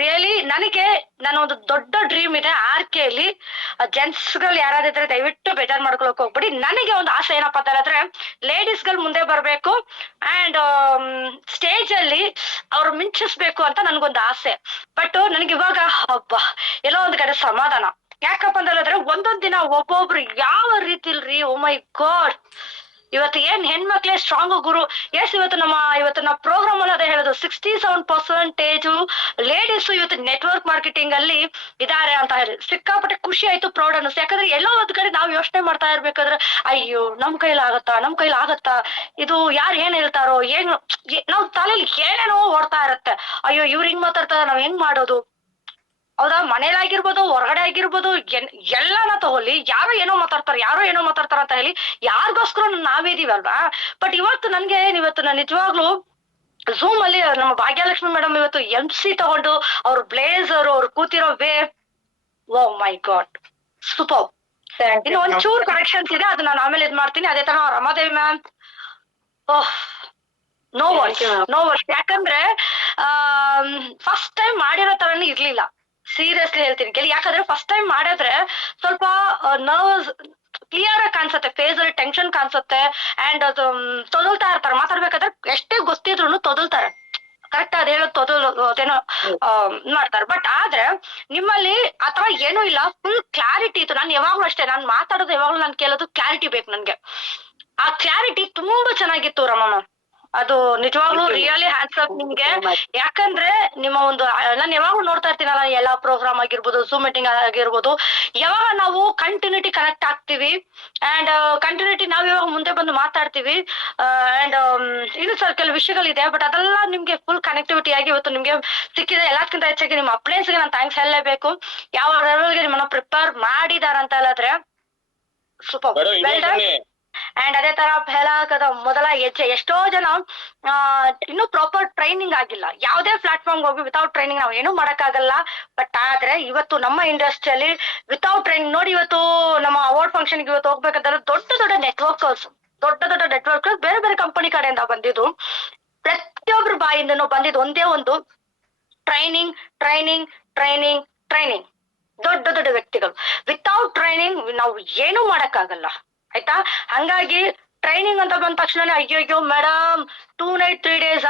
Really ನನಗೆ ನನ್ನ ಒಂದು ದೊಡ್ಡ ಡ್ರೀಮ್ ಇದೆ ಆರ್ಕೆಯಲ್ಲಿ. ಜೆಂಟ್ಸ್ ಗಳು ಯಾರಾದಿದ್ರೆ ದಯವಿಟ್ಟು ಬೇಜಾರ್ ಮಾಡ್ಕೊಳಕ್ ಹೋಗ್ಬಿಡಿ. ನನಗೆ ಒಂದು ಆಸೆ ಏನಪ್ಪಾ ಅಂತ ಹೇಳಿದ್ರೆ ಲೇಡೀಸ್ ಗಳು ಮುಂದೆ ಬರ್ಬೇಕು ಅಂಡ್ ಸ್ಟೇಜ್ ಅಲ್ಲಿ ಅವ್ರು ಮಿಂಚಿಸ್ಬೇಕು ಅಂತ ನನ್ಗೊಂದು ಆಸೆ. ಬಟ್ ನನಗೆ ಇವಾಗ ಹಬ್ಬ ಎಲ್ಲೋ ಒಂದ್ ಕಡೆ ಸಮಾಧಾನ. ಯಾಕಪ್ಪ ಅಂತ ಹೇಳಿದ್ರೆ ಒಂದೊಂದ್ ದಿನ ಒಬ್ಬೊಬ್ರು ಯಾವ ರೀತಿ ಇಲ್ರಿ. ಓ ಮೈ ಗಾಡ್, ಇವತ್ತು ಏನ್ ಹೆಣ್ಮಕ್ಳೇ ಸ್ಟ್ರಾಂಗ್ ಗುರು. ಇವತ್ತು ನಮ್ಮ ಪ್ರೋಗ್ರಾಮ್ ಅಲ್ಲಿ ಅದೇ ಹೇಳೋದು 67% ಲೇಡೀಸ್ ಇವತ್ತು ನೆಟ್ವರ್ಕ್ ಮಾರ್ಕೆಟಿಂಗ್ ಅಲ್ಲಿ ಇದಾರೆ ಅಂತ ಹೇಳಿ ಸಿಕ್ಕಾಪಟ್ಟೆ ಖುಷಿ ಆಯ್ತು, ಪ್ರೌಡ್ ಅನ್ನಿಸ್ತು. ಯಾಕಂದ್ರೆ ಎಲ್ಲೋ ಒಂದ್ ಕಡೆ ನಾವು ಯೋಚನೆ ಮಾಡ್ತಾ ಇರ್ಬೇಕಾದ್ರೆ ಅಯ್ಯೋ ನಮ್ ಕೈಲಿ ಆಗತ್ತಾ ಇದು, ಯಾರು ಏನ್ ಹೇಳ್ತಾರೋ ಏನು, ನಾವ್ ತಲೆಯಲ್ಲಿ ಏನೇನೋ ಓಡ್ತಾ ಇರತ್ತೆ. ಅಯ್ಯೋ ಇವ್ರು ಹಿಂಗ್ ಮಾತಾಡ್ತಾರ, ನಾವ್ ಹೆಂಗ್ ಮಾಡೋದು? ಹೌದಾ, ಮನೇಲಾಗಿರ್ಬೋದು ಹೊರಗಡೆ ಆಗಿರ್ಬೋದು ಎಲ್ಲಾನ ತಗೊಳ್ಳಿ, ಯಾರೋ ಏನೋ ಮಾತಾಡ್ತಾರ ಅಂತ ಹೇಳಿ ಯಾರಿಗೋಸ್ಕರ ನಾವಿದೀವಲ್ವಾ. ಬಟ್ ಇವತ್ತು ನಾನು ನಿಜವಾಗ್ಲೂ ಝೂಮ್ ಅಲ್ಲಿ ನಮ್ಮ ಭಾಗ್ಯಲಕ್ಷ್ಮಿ ಮೇಡಮ್ ಇವತ್ತು MC ತಗೊಂಡು ಅವ್ರ ಬ್ಲೇಸರ್ ಅವ್ರು ಕೂತಿರೋ ವೇ, ಓ ಮೈ ಗಾಡ್ ಸೂಪರ್. ಇನ್ನು ಒಂಚೂರು ಕರೆಕ್ಷನ್ಸ್ ಇದೆ, ಅದು ನಾನು ಆಮೇಲೆ ಇದ್ ಮಾಡ್ತೀನಿ. ಅದೇ ತರ ರಮಾದೇವಿ ಮ್ಯಾಮ್, ಓಹ್ ನೋ ವರ್ಡ್ಸ್. ಯಾಕಂದ್ರೆ ಫಸ್ಟ್ ಟೈಮ್ ಮಾಡಿರೋ ತರನೇ ಇರ್ಲಿಲ್ಲ, ಸೀರಿಯಸ್ಲಿ ಹೇಳ್ತೀನಿ ಕೇಳಿ. ಯಾಕಂದ್ರೆ ಫಸ್ಟ್ ಟೈಮ್ ಮಾಡಿದ್ರೆ ಸ್ವಲ್ಪ ನರ್ವ್ಸ್ ಕ್ಲಿಯರ್ ಆಗಿ ಕಾಣಿಸುತ್ತೆ, ಫೇಸ್ ಅಲ್ಲಿ ಟೆನ್ಷನ್ ಕಾಣಿಸುತ್ತೆ ಅಂಡ್ ಅದು ತೊದಲ್ತಾ ಇರ್ತಾರೆ. ಮಾತಾಡ್ಬೇಕಾದ್ರೆ ಎಷ್ಟೇ ಗೊತ್ತಿದ್ರು ತೊದಲ್ತಾರೆ, ಕರೆಕ್ಟ್ ಅದ್ ಹೇಳೋ ಅದೇನೋ ಮಾಡ್ತಾರೆ. ಬಟ್ ಆದ್ರೆ ನಿಮ್ಮಲ್ಲಿ ಆತರ ಏನೂ ಇಲ್ಲ, ಫುಲ್ ಕ್ಲಾರಿಟಿ ಇತ್ತು. ನಾನು ಯಾವಾಗ್ಲೂ ಅಷ್ಟೇ, ನಾನು ಮಾತಾಡೋದು ಯಾವಾಗ್ಲೂ ನಾನು ಕೇಳೋದು ಕ್ಲಾರಿಟಿ ಬೇಕು ನನ್ಗೆ. ಆ ಕ್ಲಾರಿಟಿ ತುಂಬಾ ಚೆನ್ನಾಗಿತ್ತು ರಮಮ್ಮ. ಅದು ನಿಜವಾಗ್ಲೂ ರಿಯಲಿ ಹ್ಯಾಂಡ್ಸ್ ಅಪ್ ನಿಮ್ಗೆ. ಯಾಕಂದ್ರೆ ನಿಮ್ಮ ಒಂದು ನಾನು ಯಾವಾಗ್ಲೂ ನೋಡ್ತಾ ಇರ್ತೀನಲ್ಲ, ಎಲ್ಲಾ ಪ್ರೋಗ್ರಾಮ್ ಆಗಿರ್ಬೋದು, ಝೂಮ್ ಮೀಟಿಂಗ್ ಆಗಿರ್ಬೋದು, ಯಾವಾಗ ನಾವು ಕಂಟಿನ್ಯೂಟಿ ಕನೆಕ್ಟ್ ಆಗ್ತೀವಿ ಅಂಡ್ ಕಂಟಿನ್ಯೂಟಿ ನಾವ್ ಯಾವಾಗ ಮುಂದೆ ಬಂದು ಮಾತಾಡ್ತೀವಿ ಅಂಡ್ ಇನ್ನು ಸ್ವಲ್ಪ ಕೆಲವು ವಿಷಯಗಳಿದೆ, ಬಟ್ ಅದೆಲ್ಲ ನಿಮ್ಗೆ ಫುಲ್ ಕನೆಕ್ಟಿವಿಟಿ ಆಗಿ ಇವತ್ತು ನಿಮ್ಗೆ ಸಿಕ್ಕಿದೆ. ಎಲ್ಲದಕ್ಕಿಂತ ಹೆಚ್ಚಾಗಿ ನಿಮ್ಮ ಅಪ್ಲೈನ್ಸ್ ಗೆ ನಾನು ಥ್ಯಾಂಕ್ಸ್ ಹೇಳಲೇಬೇಕು. ಯಾವ ಲೆವೆಲ್ಗೆ ನಿಮ್ಮನ್ನ ಪ್ರಿಪೇರ್ ಮಾಡಿದಾರ ಅಂತ ಹೇಳಿದ್ರೆ ಸೂಪರ್, ವೆಲ್ ಡನ್. ಅಂಡ್ ಅದೇ ತರ ಹೇಳಕದ ಮೊದಲ ಹೆಜ್ಜೆ. ಎಷ್ಟೋ ಜನ ಇನ್ನೂ ಪ್ರಾಪರ್ ಟ್ರೈನಿಂಗ್ ಆಗಿಲ್ಲ, ಯಾವುದೇ ಪ್ಲಾಟ್ಫಾರ್ಮ್ ಹೋಗಿ ವಿತೌಟ್ ಟ್ರೈನಿಂಗ್ ನಾವು ಏನೂ ಮಾಡಕ್ಕಾಗಲ್ಲ. ಬಟ್ ಆದ್ರೆ ಇವತ್ತು ನಮ್ಮ ಇಂಡಸ್ಟ್ರಿಯಲ್ಲಿ ವಿತೌಟ್ ಟ್ರೈನಿಂಗ್ ನೋಡಿ, ಇವತ್ತು ನಮ್ಮ ಅವಾರ್ಡ್ ಫಂಕ್ಷನ್ ಇವತ್ತು ಹೋಗ್ಬೇಕಂದ್ರೆ ದೊಡ್ಡ ನೆಟ್ವರ್ಕರ್ಸ್ ಬೇರೆ ಬೇರೆ ಕಂಪನಿ ಕಡೆಯಿಂದ ಬಂದಿದ್ದು, ಪ್ರತಿಯೊಬ್ರು ಬಾಯಿಂದನೂ ಬಂದಿದ್ದು ಒಂದೇ ಒಂದು ಟ್ರೈನಿಂಗ್ ಟ್ರೈನಿಂಗ್ ಟ್ರೈನಿಂಗ್ ಟ್ರೈನಿಂಗ್. ದೊಡ್ಡ ವ್ಯಕ್ತಿಗಳು ವಿತೌಟ್ ಟ್ರೈನಿಂಗ್ ನಾವು ಏನೂ ಮಾಡಕ್ಕಾಗಲ್ಲ, ಆಯ್ತಾ? ಹಂಗಾಗಿ ಟ್ರೈನಿಂಗ್ ಅಂತ ಬಂದ ತಕ್ಷಣ ಅಯ್ಯೋ ಮೇಡಮ್ 2 night 3 days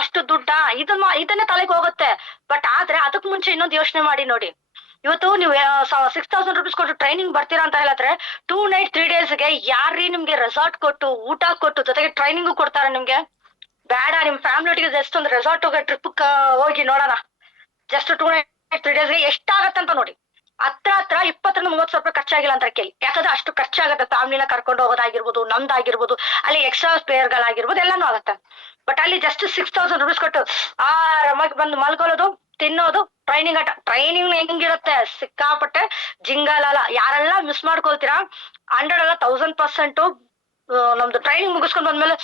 ಅಷ್ಟು ದುಡ್ಡ, ಇದನ್ನೇ ತಲೆಗೆ ಹೋಗುತ್ತೆ. ಬಟ್ ಆದ್ರೆ ಅದಕ್ ಮುಂಚೆ ಇನ್ನೊಂದು ಯೋಚನೆ ಮಾಡಿ ನೋಡಿ. ಇವತ್ತು ನೀವು 6000 rupees ಕೊಟ್ಟು ಟ್ರೈನಿಂಗ್ ಬರ್ತೀರಾ ಅಂತ ಹೇಳಿದ್ರೆ 2 night 3 daysಗೆ ಯಾರೀ ನಿಮ್ಗೆ ರೆಸಾರ್ಟ್ ಕೊಟ್ಟು ಊಟ ಕೊಟ್ಟು ಜೊತೆಗೆ ಟ್ರೈನಿಂಗ್ ಕೊಡ್ತಾರ ನಿಮ್ಗೆ? ಬೇಡ, ನಿಮ್ ಫ್ಯಾಮಿಲಿ ಒಟ್ಟಿಗೆ ಜಸ್ಟ್ ಒಂದು ರೆಸಾರ್ಟ್ ಹೋಗಿ ಟ್ರಿಪ್ ಹೋಗಿ ನೋಡೋಣ, ಜಸ್ಟ್ 2 night 3 daysಗೆ ಎಷ್ಟಾಗತ್ತೆ ಅಂತ ನೋಡಿ. ಹತ್ರ 20-30 ಸಾವಿರ ರೂಪಾಯಿ ಖರ್ಚಾಗಿಲ್ಲ ಅಂತ ಕೇಳಿ. ಯಾಕಂದ್ರೆ ಅಷ್ಟು ಖರ್ಚಾಗತ್ತೆ, ಫ್ಯಾಮಿಲಿನ ಕರ್ಕೊಂಡು ಹೋಗೋದಾಗಿರ್ಬೋದು, ನಮ್ದಾಗಿರ್ಬೋದು, ಅಲ್ಲಿ ಎಕ್ಸ್ಟ್ರಾ ಸ್ಪೇರ್ಗಳಾಗಿರ್ಬೋದು, ಎಲ್ಲಾನು ಆಗತ್ತೆ. ಬಟ್ ಅಲ್ಲಿ ಜಸ್ಟ್ 6000 rupees ಕೊಟ್ಟು ಆರಾಮಾಗಿ ಬಂದು ಮಲ್ಕೊಳ್ಳೋದು, ತಿನ್ನೋದು, ಟ್ರೈನಿಂಗ್ ಹೆಂಗಿರುತ್ತೆ ಸಿಕ್ಕಾಪಟ್ಟೆ ಜಿಂಗಾಲಲ್ಲ. ಯಾರೆಲ್ಲ ಮಿಸ್ ಮಾಡ್ಕೊಳ್ತೀರಾ 100 ಅಲ್ಲ 1000%. ನಮ್ದು ಟ್ರೈನಿಂಗ್ ಮುಗಿಸ್ಕೊಂಡ್ ಬಂದ್ಮೇಲೆ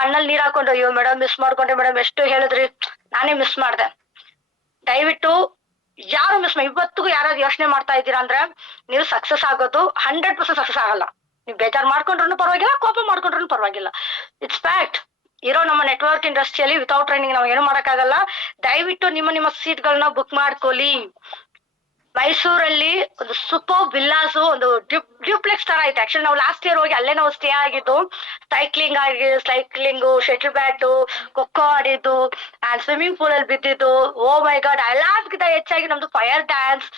ಕಣ್ಣಲ್ಲಿ ನೀರ್ ಹಾಕೊಂಡು ಅಯ್ಯೋ ಮೇಡಮ್ ಮಿಸ್ ಮಾಡ್ಕೊಂಡೆ ಮೇಡಮ್, ಎಷ್ಟು ಹೇಳಿದ್ರಿ, ನಾನೇ ಮಿಸ್ ಮಾಡ್ದೆ. ದಯವಿಟ್ಟು ಯಾರು ಇವತ್ತಿಗೂ ಯಾರಾದ್ರು ಯೋಚನೆ ಮಾಡ್ತಾ ಇದ್ದೀರಾ ಅಂದ್ರೆ ನೀವು ಸಕ್ಸಸ್ ಆಗೋದು 100% ಸಕ್ಸಸ್ ಆಗಲ್ಲ. ನೀವು ಬೇಜಾರ್ ಮಾಡ್ಕೊಂಡ್ರು ಪರವಾಗಿಲ್ಲ, ಕೋಪ ಮಾಡ್ಕೊಂಡ್ರು ಪರವಾಗಿಲ್ಲ, ಇಟ್ಸ್ ಫ್ಯಾಕ್ಟ್. ಇರೋ ನಮ್ಮ ನೆಟ್ವರ್ಕ್ ಇಂಡಸ್ಟ್ರಿಯಲ್ಲಿ ವಿತೌಟ್ ಟ್ರೈನಿಂಗ್ ನಾವು ಏನು ಮಾಡಕ್ಕಾಗಲ್ಲ. ದಯವಿಟ್ಟು ನಿಮ್ಮ ಸೀಟ್ಗಳನ್ನ ಬುಕ್ ಮಾಡ್ಕೊಳ್ಳಿ. ಮೈಸೂರಲ್ಲಿ ಒಂದು ಸೂಪರ್ ವಿಲ್ಲಾಸ್, ಒಂದು ಡ್ಯೂಪ್ಲೆಕ್ಸ್ ತರ ಐತೆ. ಆಕ್ಚುಲಿ ನಾವು ಲಾಸ್ಟ್ ಇಯರ್ ಹೋಗಿ ಅಲ್ಲೇ ನಾವು ಸ್ಟೇ ಆಗಿದ್ದು. ಸೈಕ್ಲಿಂಗು, ಶಟಲ್ ಬ್ಯಾಟು, ಖೋಖೋ ಆಡಿದ್ದು ಅಂಡ್ ಸ್ವಿಮ್ಮಿಂಗ್ ಪೂಲ್ ಅಲ್ಲಿ ಬಿದ್ದಿದ್ದು. ಓ ಮೈ ಗಾಡ್, ಎಲ್ಲದಕ್ಕಿಂತ ಹೆಚ್ಚಾಗಿ ನಮ್ದು ಫೈರ್ ಡ್ಯಾನ್ಸ್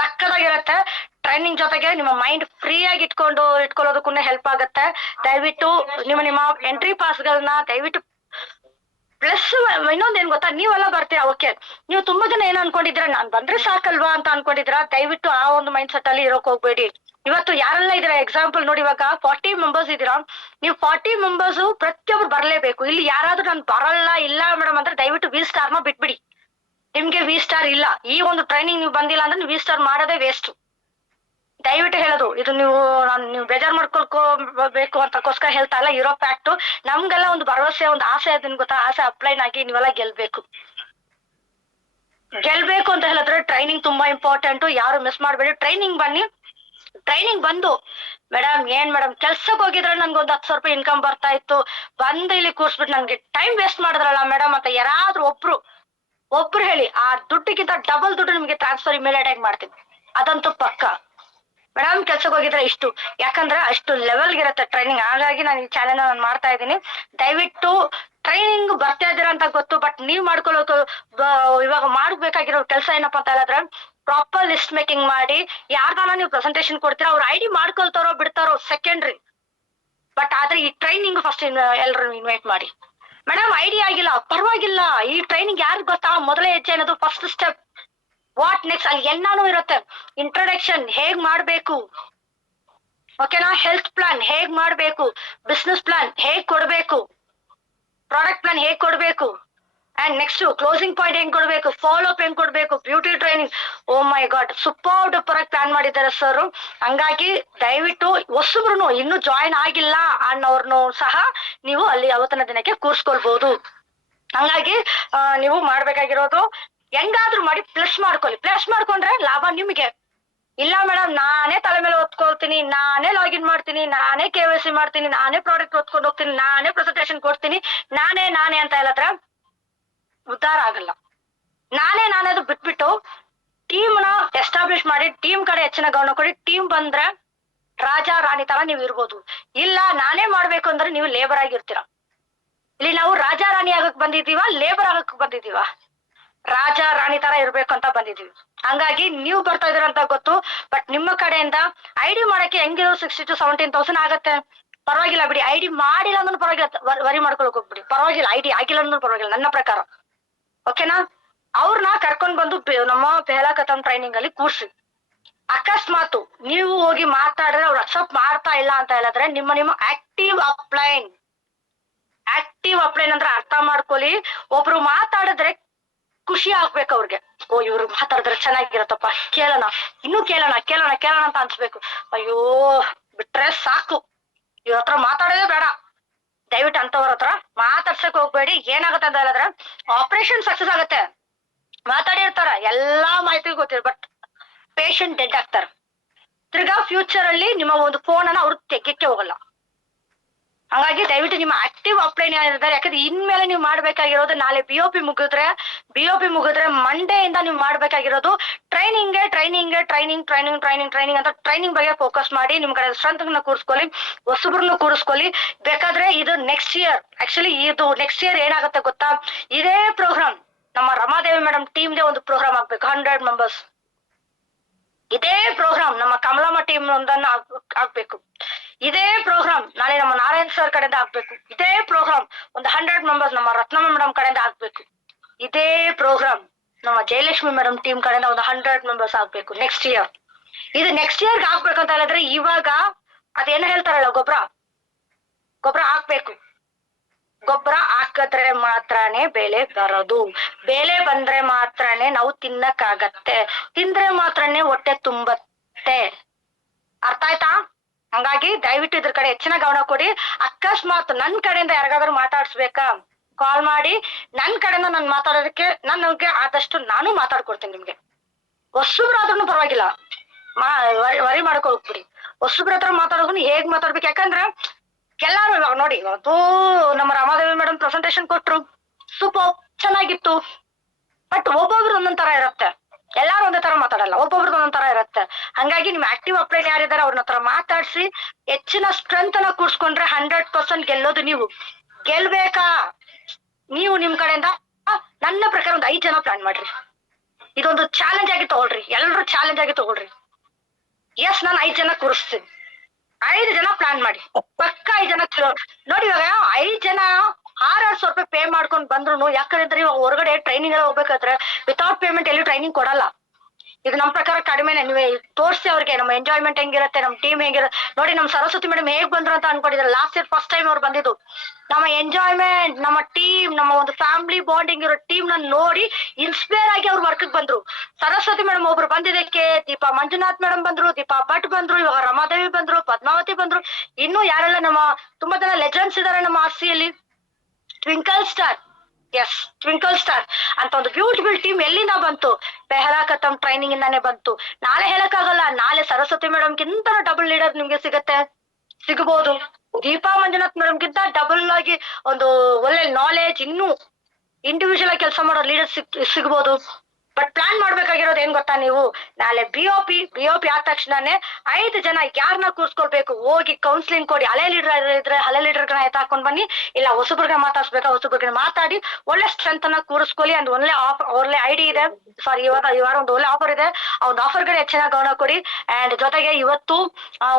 ಸಕ್ಕತ್ತಾಗಿರತ್ತೆ. ಟ್ರೈನಿಂಗ್ ಜೊತೆಗೆ ನಿಮ್ಮ ಮೈಂಡ್ ಫ್ರೀ ಆಗಿ ಇಟ್ಕೊಳ್ಳೋದಕ್ಕೂ ಹೆಲ್ಪ್ ಆಗತ್ತೆ. ದಯವಿಟ್ಟು ನಿಮ್ಮ ಎಂಟ್ರಿ ಪಾಸ್ಗಳನ್ನ ದಯವಿಟ್ಟು ಪ್ಲಸ್ ಇನ್ನೊಂದ್ ಏನ್ ಗೊತ್ತಾ, ನೀವೆಲ್ಲ ಬರ್ತೀರಾ ಓಕೆ, ನೀವು ತುಂಬಾ ಜನ ಏನ್ ಅನ್ಕೊಂಡಿದ್ದೀರಾ, ನಾನ್ ಬಂದ್ರೆ ಸಾಕಲ್ವಾ ಅಂತ ಅನ್ಕೊಂಡಿದ್ದೀರಾ. ದಯವಿಟ್ಟು ಆ ಒಂದು ಮೈಂಡ್ ಸೆಟ್ ಅಲ್ಲಿ ಇರೋಕ್ ಹೋಗ್ಬೇಡಿ. ಇವತ್ತು ಯಾರೆಲ್ಲ ಇದೀರಾ, ಎಕ್ಸಾಂಪಲ್ ನೋಡಿ, ಇವಾಗ 40 ಮೆಂಬರ್ಸ್ ಇದೀರಾ, ನೀವು 40 ಮೆಂಬರ್ಸ್ ಪ್ರತಿಯೊಬ್ರು ಬರ್ಲೇಬೇಕು. ಇಲ್ಲಿ ಯಾರಾದ್ರೂ ನಾನು ಬರಲ್ಲ ಇಲ್ಲ ಮೇಡಮ್ ಅಂದ್ರೆ ದಯವಿಟ್ಟು V-Star ನ ಬಿಟ್ಬಿಡಿ. ನಿಮ್ಗೆ V-Star ಇಲ್ಲ, ಈ ಒಂದು ಟ್ರೈನಿಂಗ್ ನೀವು ಬಂದಿಲ್ಲ ಅಂದ್ರೆ ನೀವು V-Star ಮಾಡೋದೇ ವೇಸ್ಟ್. ದಯವಿಟ್ಟು ಹೇಳೋದು ಇದು, ನೀವು ಬೇಜಾರ್ ಮಾಡ್ಕೊಳ್ಕೋಬೇಕು ಅಂತಕ್ಕೋಸ್ಕರ ಹೇಳ್ತಾ ಇಲ್ಲ, ಇರೋ ಫ್ಯಾಕ್ಟ್. ನಮ್ಗೆಲ್ಲ ಒಂದು ಭರವಸೆ, ಒಂದು ಆಸೆ ಅದನ್ ಗೊತ್ತಾ, ಆಸೆ ಅಪ್ಲೈನ್ ಆಗಿ ನೀವೆಲ್ಲ ಗೆಲ್ಬೇಕು ಅಂತ ಹೇಳಿದ್ರೆ ಟ್ರೈನಿಂಗ್ ತುಂಬಾ ಇಂಪಾರ್ಟೆಂಟ್. ಯಾರು ಮಿಸ್ ಮಾಡ್ಬೇಡಿ, ಟ್ರೈನಿಂಗ್ ಬನ್ನಿ. ಟ್ರೈನಿಂಗ್ ಬಂದು ಮೇಡಮ್ ಏನ್ ಮೇಡಮ್ ಕೆಲ್ಸಕ್ಕೆ ಹೋಗಿದ್ರೆ ನನ್ಗೆ ಒಂದು 10,000 ರೂಪಾಯಿ ಇನ್ಕಮ್ ಬರ್ತಾ ಇತ್ತು, ಬಂದು ಇಲ್ಲಿ ಕೂರ್ಸ್ಬಿಟ್ಟು ನನ್ಗೆ ಟೈಮ್ ವೇಸ್ಟ್ ಮಾಡಿದ್ರಲ್ಲ ಮೇಡಮ್ ಅಂತ ಯಾರಾದ್ರೂ ಒಬ್ರು ಒಬ್ರು ಹೇಳಿ, ಆ ದುಡ್ಡಿಗಿಂತ ಡಬಲ್ ದುಡ್ಡು ನಿಮ್ಗೆ ಟ್ರಾನ್ಸ್ಫರ್ ಇಮಿಡಿಯೇಟ್ ಆಗಿ ಮಾಡ್ತೀನಿ, ಅದಂತೂ ಪಕ್ಕ. ಮೇಡಮ್ ಕೆಲ್ಸಕ್ಕೆ ಹೋಗಿದ್ರೆ ಇಷ್ಟು, ಯಾಕಂದ್ರೆ ಅಷ್ಟು ಲೆವೆಲ್ಗೆ ಇರುತ್ತೆ ಟ್ರೈನಿಂಗ್. ಹಾಗಾಗಿ ನಾನು ಈ ಚಾನೆಲ್ ನಾನು ಮಾಡ್ತಾ ಇದ್ದೀನಿ. ದಯವಿಟ್ಟು ಟ್ರೈನಿಂಗ್ ಬರ್ತಾ ಇದ್ದೀರಾ ಅಂತ ಗೊತ್ತು, ಬಟ್ ನೀವ್ ಮಾಡ್ಕೊಳ್ಳೋಕೆ ಇವಾಗ ಮಾಡ್ಬೇಕಾಗಿರೋ ಕೆಲಸ ಏನಪ್ಪಾ ಅಂತ ಹೇಳಿದ್ರೆ, ಪ್ರಾಪರ್ ಲಿಸ್ಟ್ ಮೇಕಿಂಗ್ ಮಾಡಿ ಯಾರ್ದಾನ ನೀವು ಪ್ರೆಸೆಂಟೇಶನ್ ಕೊಡ್ತೀರಾ ಅವ್ರ ಐಡಿ ಮಾಡ್ಕೊಳ್ತಾರೋ ಬಿಡ್ತಾರೋ ಸೆಕೆಂಡ್ರಿ, ಬಟ್ ಆದ್ರೆ ಈ ಟ್ರೈನಿಂಗ್ ಫಸ್ಟ್ ಎಲ್ರು ಇನ್ವೈಟ್ ಮಾಡಿ. ಮೇಡಮ್ ಐಡಿ ಆಗಿಲ್ಲ ಪರವಾಗಿಲ್ಲ, ಈ ಟ್ರೈನಿಂಗ್ ಯಾರು ಗೊತ್ತಾ, ಮೊದಲೇ ಹೆಜ್ಜೆ ಅನ್ನೋದು ಫಸ್ಟ್ ಸ್ಟೆಪ್. ವಾಟ್ ನೆಕ್ಸ್ಟ್ ಅಲ್ಲಿ ಎಲ್ಲಾನು ಇರುತ್ತೆ. ಇಂಟ್ರೊಡಕ್ಷನ್ ಹೇಗ್ ಮಾಡ್ಬೇಕು, ಓಕೆನಾ, ಹೆಲ್ತ್ ಪ್ಲಾನ್ ಹೇಗ್ ಮಾಡ್ಬೇಕು, ಬಿಸ್ನೆಸ್ ಪ್ಲಾನ್ ಹೇಗ್ ಕೊಡ್ಬೇಕು, ಪ್ರಾಡಕ್ಟ್ ಪ್ಲಾನ್ ಹೇಗ್ ಕೊಡ್ಬೇಕು, ಅಂಡ್ ನೆಕ್ಸ್ಟ್ ಕ್ಲೋಸಿಂಗ್ ಪಾಯಿಂಟ್ ಹೆಂಗ್ ಕೊಡ್ಬೇಕು, ಫಾಲೋ ಅಪ್ ಹೆಂಗ್ ಕೊಡ್ಬೇಕು, ಬ್ಯೂಟಿ ಟ್ರೈನಿಂಗ್. ಓ ಮೈ ಗಾಡ್, ಸೂಪರ್ ಡೂಪರ್ ಆಗಿ ಪ್ಲಾನ್ ಮಾಡಿದ್ದಾರೆ ಸರ್. ಹಂಗಾಗಿ ದಯವಿಟ್ಟು ಹೊಸಬ್ರು ಇನ್ನೂ ಜಾಯಿನ್ ಆಗಿಲ್ಲ ಅನ್ನೋರ್ನು ಸಹ ನೀವು ಅಲ್ಲಿ ಅವತ್ತಿನ ದಿನಕ್ಕೆ ಕೂರ್ಸ್ಕೊಳ್ಬಹುದು. ಹಂಗಾಗಿ ನೀವು ಮಾಡ್ಬೇಕಾಗಿರೋದು ಹೆಂಗಾದ್ರೂ ಮಾಡಿ ಪ್ಲಸ್ ಮಾಡ್ಕೊಳ್ಳಿ. ಪ್ಲಸ್ ಮಾಡ್ಕೊಂಡ್ರೆ ಲಾಭ ನಿಮ್ಗೆ. ಇಲ್ಲ ಮೇಡಮ್ ನಾನೇ ತಲೆ ಮೇಲೆ ಓದ್ಕೊಳ್ತೀನಿ, ನಾನೇ ಲಾಗಿನ್ ಮಾಡ್ತೀನಿ, ನಾನೇ KYC ಮಾಡ್ತೀನಿ, ನಾನೇ ಪ್ರಾಡಕ್ಟ್ ಓದ್ಕೊಂಡು ಹೋಗ್ತೀನಿ, ನಾನೇ ಪ್ರೆಸೆಂಟೇಶನ್ ಕೊಡ್ತೀನಿ, ನಾನೇ ಅಂತ ಹೇಳಿದ್ರೆ ಉದ್ಧಾರ ಆಗಲ್ಲ. ನಾನೇ ಅದು ಬಿಟ್ಬಿಟ್ಟು ಟೀಮ್ ನ ಎಸ್ಟಾಬ್ಲಿಷ್ ಮಾಡಿ ಟೀಮ್ ಕಡೆ ಹೆಚ್ಚಿನ ಗಮನ ಕೊಡಿ. ಟೀಮ್ ಬಂದ್ರೆ ರಾಜ ರಾಣಿ ತರ ನೀವು ಇರ್ಬೋದು. ಇಲ್ಲ ನಾನೇ ಮಾಡ್ಬೇಕು ಅಂದ್ರೆ ನೀವು ಲೇಬರ್ ಆಗಿರ್ತೀರ. ಇಲ್ಲಿ ನಾವು ರಾಜ ರಾಣಿ ಆಗಕ್ ಬಂದಿದೀವ, ಲೇಬರ್ ಆಗಕ್ ಬಂದಿದೀವ? ರಾಜ ರಾಣಿ ತರ ಇರ್ಬೇಕು ಅಂತ ಬಂದಿದೀವಿ. ಹಂಗಾಗಿ ನೀವು ಬರ್ತಾ ಇದೀರ ಅಂತ ಗೊತ್ತು, ಬಟ್ ನಿಮ್ಮ ಕಡೆಯಿಂದ ಐಡಿ ಮಾಡಕ್ಕೆ ಹೆಂಗಿರೋ 60,000 to 17,000 ಆಗತ್ತೆ. ಪರವಾಗಿಲ್ಲ ಬಿಡಿ, ಐಡಿ ಮಾಡಿಲ್ಲ ಅಂದ್ರೂ ಪರವಾಗಿಲ್ಲ, ವರಿ ಮಾಡ್ಕೊಳಕ್ ಹೋಗ್ಬಿಡಿ, ಪರವಾಗಿಲ್ಲ. ಐಡಿ ಆಗಿಲ್ಲ ಅಂದ್ರೂ ಪರವಾಗಿಲ್ಲ ನನ್ನ ಪ್ರಕಾರ, ಓಕೆನಾ. ಅವ್ರನ್ನ ಕರ್ಕೊಂಡ್ ಬಂದು ನಮ್ಮ ಪೆಹಲಾ ಕದಮ್ ಟ್ರೈನಿಂಗ್ ಅಲ್ಲಿ ಕೂರ್ಸಿ. ಅಕಸ್ಮಾತ್ ನೀವು ಹೋಗಿ ಮಾತಾಡಿದ್ರೆ ಅವ್ರು ಅಕ್ಸೆಪ್ಟ್ ಮಾಡ್ತಾ ಇಲ್ಲ ಅಂತ ಹೇಳಿದ್ರೆ ನಿಮ್ಮ ಆಕ್ಟಿವ್ ಅಪ್ಲೈನ್ ಅಂದ್ರೆ ಅರ್ಥ ಮಾಡ್ಕೊಳ್ಳಿ. ಒಬ್ರು ಮಾತಾಡಿದ್ರೆ ಖುಷಿ ಆಗ್ಬೇಕು ಅವ್ರಿಗೆ. ಓ ಇವ್ರು ಮಾತಾಡಿದ್ರೆ ಚೆನ್ನಾಗಿರತ್ತಪ್ಪ, ಇನ್ನೂ ಕೇಳೋಣ ಅಂತ ಅನ್ಸ್ಬೇಕು. ಅಯ್ಯೋ ಬಿಟ್ರೆ ಸಾಕು, ಇವ್ರ ಹತ್ರ ಮಾತಾಡೋದೇ ಬೇಡ. ದಯವಿಟ್ಟು ಅಂತವ್ರ ಹತ್ರ ಮಾತಾಡ್ಸಕ್ ಹೋಗ್ಬೇಡಿ. ಏನಾಗುತ್ತೆ ಅಂತ ಹೇಳಿದ್ರೆ ಆಪರೇಷನ್ ಸಕ್ಸಸ್ ಆಗುತ್ತೆ. ಮಾತಾಡಿರ್ತಾರ, ಎಲ್ಲಾ ಮಾಹಿತಿ ಗೊತ್ತಿರ, ಬಟ್ ಪೇಷಂಟ್ ಡೆಡ್ ಆಗ್ತಾರ. ತಿರ್ಗಾ ಫ್ಯೂಚರ್ ಅಲ್ಲಿ ನಿಮ್ಮ ಒಂದು ಫೋನ್ ಅನ್ನ ಅವ್ರು ತೆಗಿಯಕ್ಕೆ ಹೋಗಲ್ಲ. ಹಾಗಾಗಿ ದಯವಿಟ್ಟು ನಿಮ್ಮ ಆಕ್ಟಿವ್ ಅಪ್ಲೈನ್ ಯಾರಿದ್ದಾರೆ, ಯಾಕಂದ್ರೆ ಇನ್ಮೇಲೆ ನೀವು ಮಾಡ್ಬೇಕಾಗಿರೋದು ನಾಳೆ BOP ಮುಗಿದ್ರೆ ಮಂಡೆಯಿಂದ ನೀವು ಮಾಡ್ಬೇಕಾಗಿರೋದು ಟ್ರೈನಿಂಗ್ ಅಂತ ಟ್ರೈನಿಂಗ್ ಬಗ್ಗೆ ಫೋಕಸ್ ಮಾಡಿ. ನಿಮ್ ಕಡೆ ಸ್ಟ್ರೆಂತ್ ನ ಕೂರಿಸ್ಕೊಳ್ಳಿ, ಹೊಸಬ್ರನ್ನ ಕೂರಿಸ್ಕೊಳ್ಳಿ. ಬೇಕಾದ್ರೆ ಇದು ನೆಕ್ಸ್ಟ್ ಇಯರ್ ಏನಾಗುತ್ತೆ ಗೊತ್ತಾ, ಇದೇ ಪ್ರೋಗ್ರಾಮ್ ನಮ್ಮ ರಮಾದೇವಿ ಮೇಡಮ್ ಟೀಮ್ಗೆ ಒಂದು ಪ್ರೋಗ್ರಾಮ್ ಆಗ್ಬೇಕು, 100 ಮೆಂಬರ್ಸ್. ಇದೇ ಪ್ರೋಗ್ರಾಮ್ ನಮ್ಮ ಕಮಲಮ್ಮ ಟೀಮ್ ಒಂದನ್ನ ಆಗ್ಬೇಕು. ಇದೇ ಪ್ರೋಗ್ರಾಮ್ ನಾಳೆ ನಮ್ಮ ನಾರಾಯಣ್ ಸರ್ ಕಡೆಯಿಂದ ಆಗ್ಬೇಕು. ಇದೇ ಪ್ರೋಗ್ರಾಮ್ ಒಂದು 100 ಮೆಂಬರ್ಸ್ ನಮ್ಮ ರತ್ನಮ್ಮ ಮೇಡಮ್ ಕಡೆಯಿಂದ ಆಗ್ಬೇಕು. ಇದೇ ಪ್ರೋಗ್ರಾಮ್ ನಮ್ಮ ಜಯಲಕ್ಷ್ಮಿ ಮೇಡಮ್ ಟೀಮ್ ಕಡೆಯಿಂದ ಒಂದು 100 ಮೆಂಬರ್ಸ್ ಆಗ್ಬೇಕು ನೆಕ್ಸ್ಟ್ ಇಯರ್. ಇದು ನೆಕ್ಸ್ಟ್ ಇಯರ್ಗೆ ಆಗ್ಬೇಕಂತ ಹೇಳಿದ್ರೆ ಇವಾಗ ಅದೇನ ಹೇಳ್ತಾರಲ್ಲ, ಗೊಬ್ಬರ ಹಾಕ್ಬೇಕು. ಗೊಬ್ಬರ ಹಾಕಿದ್ರೆ ಮಾತ್ರನೇ ಬೆಳೆ ಬರೋದು. ಬೆಳೆ ಬಂದ್ರೆ ಮಾತ್ರನೇ ನಾವು ತಿನ್ನಕ್ಕಾಗತ್ತೆ, ತಿಂದ್ರೆ ಮಾತ್ರನೇ ಹೊಟ್ಟೆ ತುಂಬತ್ತೆ. ಅರ್ಥ ಆಯ್ತಾ? ಹಂಗಾಗಿ ದಯವಿಟ್ಟು ಇದ್ರ ಕಡೆ ಹೆಚ್ಚಿನ ಗಮನ ಕೊಡಿ. ಅಕಸ್ಮಾತ್ ನನ್ ಕಡೆಯಿಂದ ಯಾರಿಗಾದ್ರೂ ಮಾತಾಡ್ಸ್ಬೇಕಾ, ಕಾಲ್ ಮಾಡಿ. ನನ್ ಕಡೆಯಿಂದ ನಾನು ಮಾತಾಡೋದಕ್ಕೆ ನನಗೆ ಆದಷ್ಟು ನಾನು ಮಾತಾಡ್ಕೊಡ್ತೀನಿ. ನಿಮ್ಗೆ ಹೊಸಬ್ರಾದ್ರೂ ಪರವಾಗಿಲ್ಲ, ವರಿ ಮಾಡ್ಕೊಳ್ಬಿಡಿ. ಹೊಸಬ್ರ ಹತ್ರ ಮಾತಾಡೋದನ್ನ ಹೇಗ್ ಮಾತಾಡ್ಬೇಕು, ಯಾಕಂದ್ರೆ ಎಲ್ಲಾರು ಇವಾಗ ನೋಡಿ, ಇವತ್ತು ನಮ್ಮ ರಮಾದೇವಿ ಮೇಡಮ್ ಪ್ರೆಸೆಂಟೇಶನ್ ಕೊಟ್ರು, ಸೂಪರ್ ಚೆನ್ನಾಗಿತ್ತು. ಬಟ್ ಒಬ್ಬೊಬ್ರು ಒಂದೊಂದ್ ತರ ಇರುತ್ತೆ, ಎಲ್ಲಾರು ಒಂದೇ ತರ ಮಾತಾಡಲ್ಲ, ಒಬ್ಬೊಬ್ರದ್ದು ಒಂದೊಂದ್ ತರ ಇರುತ್ತೆ. ಹಂಗಾಗಿ ನಿಮ್ ಆಕ್ಟಿವ್ ಅಪ್ಲೈನ್ ಯಾರಿದ್ದಾರೆ ಅವ್ರನ್ನ ಹತ್ರ ಮಾತಾಡ್ಸಿ ಹೆಚ್ಚಿನ ಸ್ಟ್ರೆಂತ್ ಅನ್ನ ಕೂರ್ಸ್ಕೊಂಡ್ರೆ 100% ಗೆಲ್ಲೋದು ನೀವು. ಗೆಲ್ಬೇಕಾ ನೀವು ನಿಮ್ ಕಡೆಯಿಂದ ನನ್ನ ಪ್ರಕಾರ ಒಂದು 5 ಜನ ಪ್ಲಾನ್ ಮಾಡ್ರಿ. ಇದೊಂದು ಚಾಲೆಂಜ್ ಆಗಿ ತಗೊಳ್ರಿ, ಎಲ್ರು ಚಾಲೆಂಜ್ ಆಗಿ ತಗೊಳ್ರಿ. ಎಸ್ ನಾನು 5 ಜನ ಕೂರಿಸ್ತೀನಿ, 5 ಜನ ಪ್ಲಾನ್ ಮಾಡಿ, ಪಕ್ಕ 5 ಜನ ನೋಡಿ. ಇವಾಗ 5 ಜನ 600 ರೂಪಾಯಿ ಪೇ ಮಾಡ್ಕೊಂಡ್ ಬಂದ್ರು, ಯಾಕಂದ್ರೆ ಇವಾಗ ಹೊರಗಡೆ ಟ್ರೈನಿಂಗ್ ಎಲ್ಲ ಹೋಗ್ಬೇಕಾದ್ರೆ ವಿತೌಟ್ ಪೇಮೆಂಟ್ ಎಲ್ಲಿ ಟ್ರೈನಿಂಗ್ ಕೊಡಲ್ಲ. ಇದು ನಮ್ ಪ್ರಕಾರ ಕಡಿಮೆನೆ. ನೀವೇ ತೋರಿಸಿ ಅವ್ರಿಗೆ ನಮ್ಮ ಎಂಜಾಯ್ಮೆಂಟ್ ಹೆಂಗಿರುತ್ತೆ, ನಮ್ ಟೀಮ್ ಹೇಗಿರುತ್ತೆ ನೋಡಿ. ನಮ್ ಸರಸ್ವತಿ ಮೇಡಮ್ ಹೇಗ್ ಬಂದ್ರು ಅಂತ ಅನ್ಕೊಂಡಿದ್ದಾರೆ. ಲಾಸ್ಟ್ ಇಯರ್ ಫಸ್ಟ್ ಟೈಮ್ ಅವ್ರು ಬಂದಿದ್ದು. ನಮ್ಮ ಎಂಜಾಯ್ಮೆಂಟ್, ನಮ್ಮ ಟೀಮ್, ನಮ್ಮ ಒಂದು ಫ್ಯಾಮಿಲಿ ಬಾಂಡಿಂಗ್ ಇರೋ ಟೀಮ್ ನ ನೋಡಿ ಇನ್ಸ್ಪೈರ್ ಆಗಿ ಅವ್ರು ವರ್ಕ್ ಬಂದ್ರು. ಸರಸ್ವತಿ ಮೇಡಮ್ ಒಬ್ರು ಬಂದಿದ್ದಕ್ಕೆ ದೀಪಾ ಮಂಜುನಾಥ್ ಮೇಡಮ್ ಬಂದ್ರು, ದೀಪಾ ಭಟ್ ಬಂದ್ರು, ಇವಾಗ ರಮಾದೇವಿ ಬಂದ್ರು, ಪದ್ಮಾವತಿ ಬಂದ್ರು. ಇನ್ನು ಯಾರೆಲ್ಲ ನಮ್ಮ ತುಂಬಾ ಜನ ಲೆಜೆಂಡ್ಸ್ ಇದಾರೆ ನಮ್ಮ ಆರ್ಸಿಯಲ್ಲಿ. ಟ್ವಿಂಕಲ್ ಸ್ಟಾರ್ ಅಂತ ಒಂದು ಬ್ಯೂಟಿಫುಲ್ ಟೀಮ್ ಎಲ್ಲಿಂದ ಬಂತು? ಪೆಹಲಾ ಕದಮ್ ಟ್ರೈನಿಂಗ್ ಇಂದಾನೆ ಬಂತು. ನಾಳೆ ಹೇಳಕ್ಕಾಗಲ್ಲ, ನಾಳೆ ಸರಸ್ವತಿ ಮೇಡಮ್ ಗಿಂತ ಡಬಲ್ ಲೀಡರ್ ನಿಮ್ಗೆ ಸಿಗಬಹುದು. ದೀಪಾ ಮಂಜುನಾಥ್ ಮೇಡಮ್ ಗಿಂತ ಡಬಲ್ ಆಗಿ ಒಂದು ಒಳ್ಳೆ ನಾಲೆಜ್, ಇನ್ನೂ ಇಂಡಿವಿಜುವಲ್ ಆಗಿ ಕೆಲಸ ಮಾಡೋ ಲೀಡರ್ ಸಿಗ್ಬೋದು. ಬಟ್ ಪ್ಲಾನ್ ಮಾಡ್ಬೇಕಾಗಿರೋದು ಏನ್ ಗೊತ್ತಾ ನೀವು, ನಾಳೆ ಬಿ.ಒ.ಪಿ ಆದ ತಕ್ಷಣನೇ 5 ಜನ ಯಾರನ್ನ ಕೂರ್ಸ್ಕೊಳ್ಬೇಕು, ಹೋಗಿ ಕೌನ್ಸಿಲಿಂಗ್ ಕೊಡಿ. ಹಳೆ ಲೀಡರ್ ಇದ್ರೆ ಹಳೆ ಲೀಡರ್ಗಳನ್ನ ಎತ್ತಾಕೊಂಡ್ ಬನ್ನಿ, ಇಲ್ಲ ಹೊಸಬ್ರಿಗೆ ಮಾತಾಡ್ಸ್ಬೇಕಾ ಹೊಸಬ್ರಿಗೆ ಮಾತಾಡಿ ಒಳ್ಳೆ ಸ್ಟ್ರೆಂತ್ ಅನ್ನ ಕೂರಿಸ್ಕೊಳ್ಳಿ. ಅಂದ್ ಒಳ್ಳೆ ಐಡಿ ಇದೆ. ಸಾರಿ, ಈ ವಾರ ಒಂದು ಒಳ್ಳೆ ಆಫರ್ ಇದೆ. ಆ ಒಂದು ಆಫರ್ ಗೆ ಹೆಚ್ಚಿನ ಗಮನ ಕೊಡಿ. ಅಂಡ್ ಜೊತೆಗೆ ಇವತ್ತು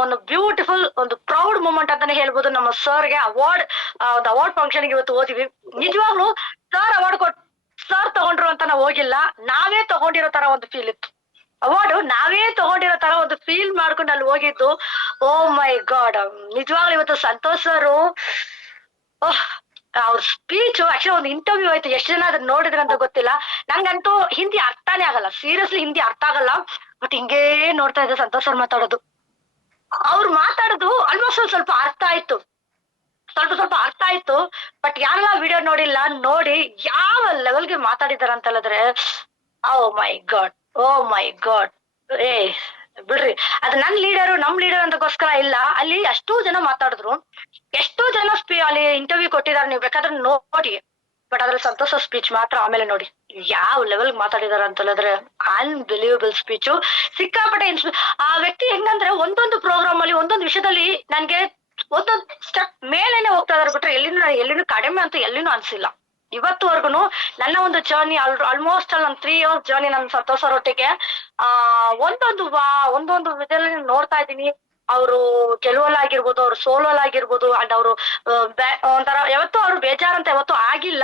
ಒಂದು ಬ್ಯೂಟಿಫುಲ್ ಒಂದು ಪ್ರೌಡ್ ಮೂಮೆಂಟ್ ಅಂತಾನೆ ಹೇಳ್ಬೋದು. ನಮ್ಮ ಸರ್ಗೆ ಒಂದು ಅವಾರ್ಡ್ ಫಂಕ್ಷನ್ ಇವತ್ತು ಹೋದಿವಿ. ನಿಜವಾಗ್ಲೂ ಸರ್ ಅವಾರ್ಡ್ ಸರ್ ತಗೊಂಡ್ರು ಅಂತ ನಾವು ಹೋಗಿಲ್ಲ, ನಾವೇ ತಗೊಂಡಿರೋ ತರ ಒಂದು ಫೀಲ್ ಇತ್ತು. ಅವಾರ್ಡ್ ನಾವೇ ತಗೊಂಡಿರೋ ತರ ಒಂದು ಫೀಲ್ ಮಾಡ್ಕೊಂಡು ಅಲ್ಲಿ ಹೋಗಿದ್ದು. ಓ ಮೈ ಗಾಡ್, ನಿಜವಾಗ್ಲೂ ಇವತ್ತು ಸಂತೋಷ್ ಸರ್ ಅವ್ರ ಸ್ಪೀಚ್ ಆಕ್ಚುಲಿ ಒಂದು ಇಂಟರ್ವ್ಯೂ ಆಯ್ತು. ಎಷ್ಟು ಜನ ಅದನ್ನ ನೋಡಿದ್ರ ಅಂತ ಗೊತ್ತಿಲ್ಲ. ನಂಗಂತೂ ಹಿಂದಿ ಅರ್ಥನೇ ಆಗಲ್ಲ, ಸೀರಿಯಸ್ಲಿ ಹಿಂದಿ ಅರ್ಥ ಆಗಲ್ಲ. ಬಟ್ ಹಿಂಗೇ ನೋಡ್ತಾ ಇದ್ದೆ ಸಂತೋಷ್ ಸರ್ ಮಾತಾಡೋದು. ಅವ್ರು ಮಾತಾಡೋದು ಆಲ್ಮೋಸ್ಟ್ ಸ್ವಲ್ಪ ಅರ್ಥ ಆಯ್ತು, ಸ್ವಲ್ಪ ಅರ್ಥ ಆಯ್ತು. ಬಟ್ ಯಾರೆಲ್ಲ ವಿಡಿಯೋ ನೋಡಿಲ್ಲ, ನೋಡಿ ಯಾವ ಲೆವೆಲ್ಗೆ ಮಾತಾಡಿದಾರ ಅಂತ ಹೇಳಿದ್ರೆ ಓ ಮೈ ಗಾಡ್. ಬಿಡ್ರಿ, ಅದು ನಮ್ ಲೀಡರ್ ಅಂತಕ್ಕೋಸ್ಕರ ಇಲ್ಲ. ಅಲ್ಲಿ ಅಷ್ಟೂ ಜನ ಮಾತಾಡಿದ್ರು, ಎಷ್ಟೋ ಜನ ಅಲ್ಲಿ ಇಂಟರ್ವ್ಯೂ ಕೊಟ್ಟಿದ್ದಾರೆ, ನೀವು ಬೇಕಾದ್ರೆ ನೋಡಿ. ಬಟ್ ಅದ್ರಲ್ಲಿ ಸಂತೋಷ ಸ್ಪೀಚ್ ಮಾತ್ರ ಆಮೇಲೆ ನೋಡಿ ಯಾವ ಲೆವೆಲ್ ಮಾತಾಡಿದಾರ ಅಂತ ಹೇಳಿದ್ರೆ ಅನ್ಬಿಲೀವಬಲ್ ಸ್ಪೀಚು. ಸಿಕ್ಕಾಪಟ್ಟೆ ಆ ವ್ಯಕ್ತಿ ಹೆಂಗಂದ್ರೆ ಒಂದೊಂದು ಪ್ರೋಗ್ರಾಮ್ ಅಲ್ಲಿ ಒಂದೊಂದು ವಿಷಯದಲ್ಲಿ ನನ್ಗೆ ಒಂದೊಂದು ಸ್ಟೆಪ್ ಮೇಲೇನೆ ಹೋಗ್ತಾ ಇದಾರೆ. ಬಿಟ್ರೆ ಎಲ್ಲಿನೂ ಕಡಿಮೆ ಅಂತ ಎಲ್ಲಿನೂ ಅನ್ಸಿಲ್ಲ ಇವತ್ತುವರೆಗೂ. ನನ್ನ ಒಂದು ಜರ್ನಿ ಆಲ್ಮೋಸ್ಟ್ ನನ್ನ 3 years ಜರ್ನಿ ನನ್ನ ಸಂತೋಷ್ ಅವರೊಟ್ಟಿಗೆ ಒಂದೊಂದು ವಿಧದಲ್ಲಿ ನೋಡ್ತಾ ಇದ್ದೀನಿ. ಅವರು ಗೆಲುವಲ್ಲಾಗಿರ್ಬೋದು, ಅವ್ರು ಸೋಲಲ್ಲಾಗಿರ್ಬೋದು, ಅಂಡ್ ಅವರು ಒಂಥರ ಯಾವತ್ತೂ ಅವ್ರು ಬೇಜಾರಂತ ಯಾವತ್ತೂ ಆಗಿಲ್ಲ.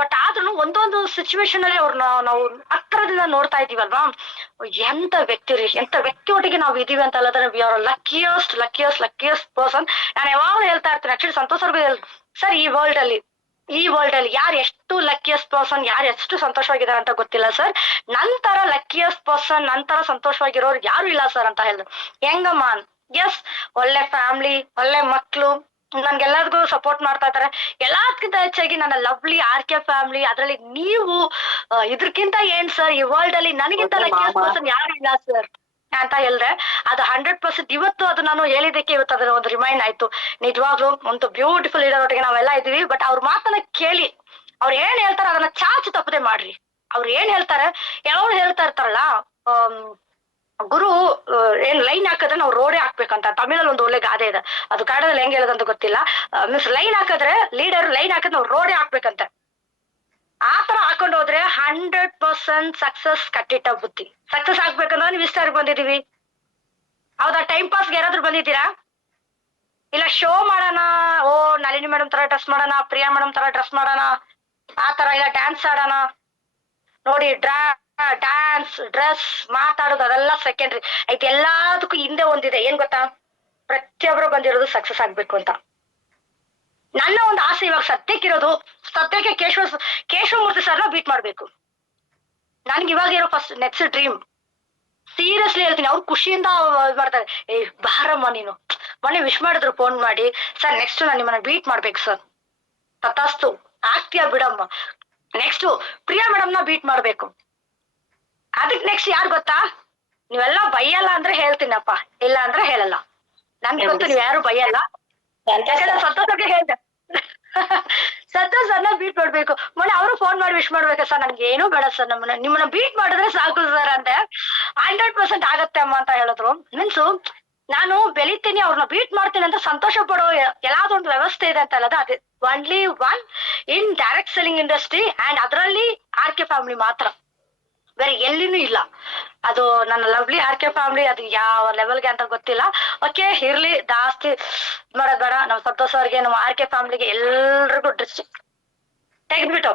ಬಟ್ ಆದ್ರೂ ಒಂದೊಂದು ಸಿಚುವೇಶನ್ ಅಲ್ಲಿ ಅವ್ರನ್ನ ನಾವು ಹತ್ರದಿಂದ ನೋಡ್ತಾ ಇದೀವಲ್ವಾ. ಎಂತ ವ್ಯಕ್ತಿ ಒಟ್ಟಿಗೆ ನಾವು ಇದೀವಿ ಅಂತ ಹೇಳಿದ್ರೆ ವಿ ಆರ್ ಲಕ್ಕಿಯಸ್ಟ್ ಪರ್ಸನ್. ನಾನು ಯಾವಾಗಲೂ ಹೇಳ್ತಾ ಇರ್ತೀನಿ, ಆಕ್ಚುಲಿ ಸಂತೋಷ್ ಅವ್ರಿಗೂ ಸರ್, ಈ ವರ್ಲ್ಡ್ ಅಲ್ಲಿ ಯಾರು ಎಷ್ಟು ಲಕ್ಕಿಯಸ್ಟ್ ಪರ್ಸನ್, ಯಾರು ಎಷ್ಟು ಸಂತೋಷವಾಗಿದ್ದಾರೆ ಅಂತ ಗೊತ್ತಿಲ್ಲ ಸರ್. ನಂತರ ಲಕ್ಕಿಯಸ್ಟ್ ಪರ್ಸನ್, ನಂತರ ಸಂತೋಷವಾಗಿರೋರು ಯಾರು ಇಲ್ಲ ಸರ್ ಅಂತ ಹೇಳಿದ್ರು. ಹೆಂಗಮ್ಮ? ಎಸ್, ಒಳ್ಳೆ ಫ್ಯಾಮಿಲಿ, ಒಳ್ಳೆ ಮಕ್ಳು, ನನ್ಗೆಲ್ಲರಿಗೂ ಸಪೋರ್ಟ್ ಮಾಡ್ತಾ ಇದ್ದಾರೆ. ಎಲ್ಲದಕ್ಕಿಂತ ಹೆಚ್ಚಾಗಿ ನನ್ನ ಲವ್ಲಿ RK ಫ್ಯಾಮಿಲಿ. ಅದ್ರಲ್ಲಿ ನೀವು ಇದ್ರಕ್ಕಿಂತ ಏನ್ ಸರ್, ಈ ವರ್ಲ್ಡ್ ಅಲ್ಲಿ ನನಗಿಂತ ಲಕ್ಕಿಯಸ್ಟ್ ಪರ್ಸನ್ ಯಾರು ಇಲ್ಲ ಸರ್ ಅಂತ ಹೇಳಿದ್ರೆ ಅದು 100%. ಇವತ್ತು ಅದು ನಾನು ಹೇಳಿದಕ್ಕೆ ಇವತ್ತು ಅದರ ಒಂದು ರಿಮೈಂಡ್ ಆಯ್ತು. ನಿಜವಾಗ್ಲೂ ಒಂದು ಬ್ಯೂಟಿಫುಲ್ ಲೀಡರ್ ಒಟ್ಟಿಗೆ ನಾವೆಲ್ಲ ಇದೀವಿ. ಬಟ್ ಅವ್ರ ಮಾತನ್ನ ಕೇಳಿ, ಅವ್ರು ಏನ್ ಹೇಳ್ತಾರೆ ಅದನ್ನ ಚಾಚು ತಪ್ಪದೆ ಮಾಡ್ರಿ. ಅವ್ರು ಏನ್ ಹೇಳ್ತಾರೆ, ಯಾವಾಗ ಹೇಳ್ತಾ ಇರ್ತಾರಲ್ಲ, ಗುರು ಏನ್ ಲೈನ್ ಹಾಕಿದ್ರೆ ನಾವು ರೋಡೇ ಹಾಕ್ಬೇಕಂತ ತಮಿಳಲ್ಲಿ ಒಂದು ಒಳ್ಳೆ ಗಾದೆ ಇದೆ. ಅದು ಕನ್ನಡದಲ್ಲಿ ಹೆಂಗ್ ಹೇಳೋದಂತ ಗೊತ್ತಿಲ್ಲ. ಮೀನ್ಸ್ ಲೈನ್ ಹಾಕಿದ್ರೆ ಲೀಡರ್ ಲೈನ್ ಹಾಕಿದ್ರೆ ನಾವು ರೋಡೇ ಹಾಕ್ಬೇಕಂತ. ಆತರ ಹಾಕೊಂಡು ಹೋದ್ರೆ 100% ಸಕ್ಸಸ್ ಕಟ್ಟಿಟ್ಟ ಬುದ್ಧಿ. ಸಕ್ಸಸ್ ಆಗ್ಬೇಕಂದ್ರೆ ನೀವು ಇಷ್ಟಾರ್ಗ್ ಬಂದಿದೀವಿ. ಹೌದಾ? ಟೈಮ್ ಪಾಸ್ಗೆ ಯಾರಾದ್ರೂ ಬಂದಿದ್ದೀರಾ? ಇಲ್ಲ ಶೋ ಮಾಡೋಣ, ನಳಿನಿ ಮೇಡಮ್ ತರ ಡ್ರೆಸ್ ಮಾಡೋಣ, ಪ್ರಿಯಾ ಮೇಡಮ್ ತರ ಡ್ರೆಸ್ ಮಾಡೋಣ, ಆ ತರ, ಇಲ್ಲ ಡ್ಯಾನ್ಸ್ ಆಡೋಣ. ನೋಡಿ, ಡ್ಯಾನ್ಸ್, ಡ್ರೆಸ್, ಮಾತಾಡೋದು ಅದೆಲ್ಲ ಸೆಕೆಂಡ್ರಿ. ಆಯ್ತು, ಎಲ್ಲದಕ್ಕೂ ಹಿಂದೆ ಒಂದಿದೆ, ಏನ್ ಗೊತ್ತಾ? ಪ್ರತಿಯೊಬ್ರು ಬಂದಿರೋದು ಸಕ್ಸಸ್ ಆಗ್ಬೇಕು ಅಂತ. ನನ್ನ ಒಂದು ಆಸೆ ಇವಾಗ ಸದ್ಯಕ್ಕೆ ಕೇಶವಮೂರ್ತಿ ಸರ್ನ ಬೀಟ್ ಮಾಡ್ಬೇಕು. ನನ್ಗೆ ಇವಾಗ ಇರೋ ನೆಕ್ಸ್ಟ್ ಡ್ರೀಮ್. ಸೀರಿಯಸ್ಲಿ ಹೇಳ್ತೀನಿ, ಅವ್ರು ಖುಷಿಯಿಂದ ಮಾಡ್ತಾರೆ. ಬಾರಮ್ಮ ನೀನು. ಮೊನ್ನೆ ವಿಶ್ ಮಾಡಿದ್ರು ಫೋನ್ ಮಾಡಿ, ಸರ್ ನೆಕ್ಸ್ಟ್ ನಾನು ನಿಮ್ಮನ್ನ ಬೀಟ್ ಮಾಡ್ಬೇಕು ಸರ್. ತಥಾಸ್ತು, ಆಗ್ತೀಯಾ ಬಿಡಮ್ಮ. ನೆಕ್ಸ್ಟ್ ಪ್ರಿಯಾ ಮೇಡಮ್ನ ಬೀಟ್ ಮಾಡ್ಬೇಕು. ಅದಕ್ ನೆಕ್ಸ್ಟ್ ಯಾರು ಗೊತ್ತಾ? ನೀವೆಲ್ಲ ಬೈಯಲ್ಲ ಅಂದ್ರೆ ಹೇಳ್ತೀನಪ್ಪ, ಇಲ್ಲ ಅಂದ್ರೆ ಹೇಳಲ್ಲ. ನನ್ಗೆ ಗೊತ್ತು ನೀವ್ ಯಾರು ಬೈಯಲ್ಲ. ಸಂತೋಷಕ್ಕೆ ಹೇಳ್ದೆ, ಸಂತೋಷ್ ಸರ್ನ ಬೀಟ್ ಮಾಡ್ಬೇಕು. ಮೊನ್ನೆ ಅವರು ಫೋನ್ ಮಾಡಿ ವಿಶ್ ಮಾಡ್ಬೇಕು, ಸರ್ ನನ್ಗೆ ಏನೂ ಬೇಡ ಸರ್, ನಿಮ್ಮನ್ನ ಬೀಟ್ ಮಾಡಿದ್ರೆ ಸಾಕು ಸರ್ ಅಂತೆ. 100% ಆಗತ್ತೆ ಅಮ್ಮ ಅಂತ ಹೇಳಿದ್ರು. ಮೀನ್ಸು ನಾನು ಬೆಳಿತೀನಿ, ಅವ್ರನ್ನ ಬೀಟ್ ಮಾಡ್ತೀನಿ ಅಂತ ಸಂತೋಷ ಪಡೋ ಎಲ್ಲಾದೊಂದು ವ್ಯವಸ್ಥೆ ಇದೆ ಅಂತ ಅಲ್ಲದ. ಅದು only one in direct selling industry, and ಅದರಲ್ಲಿ RK ಫ್ಯಾಮಿಲಿ ಮಾತ್ರ, ಬೇರೆ ಎಲ್ಲಿನೂ ಇಲ್ಲ. ಅದು ನನ್ನ ಲವ್ಲಿ RK ಫ್ಯಾಮಿಲಿ. ಅದು ಯಾವ ಲೆವೆಲ್ಗೆ ಅಂತ ಗೊತ್ತಿಲ್ಲ. ಓಕೆ, ಇರ್ಲಿ, ಜಾಸ್ತಿ ಮಾಡೋದ್ ಬೇಡ. ನಮ್ಮ ಸಂತೋಷ್ ಅವ್ರಿಗೆ, ನಮ್ಮ RK ಫ್ಯಾಮಿಲಿಗೆ ಎಲ್ರಿಗೂ ಡಿಸ್ಟ್ರಿಕ್ಟ್ ತೆಗೆದ್ಬಿಟ್ಟು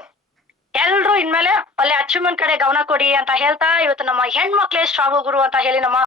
ಎಲ್ರು ಇನ್ಮೇಲೆ ಒಳ್ಳೆ ಅಚೀವ್ಮೆಂಟ್ ಕಡೆ ಗಮನ ಕೊಡಿ ಅಂತ ಹೇಳ್ತಾ, ಇವತ್ತು ನಮ್ಮ ಹೆಣ್ಮಕ್ಳೇ ಸ್ಟ್ರಾಂಗ್ ಗುರು ಅಂತ ಹೇಳಿ ನಮ್ಮ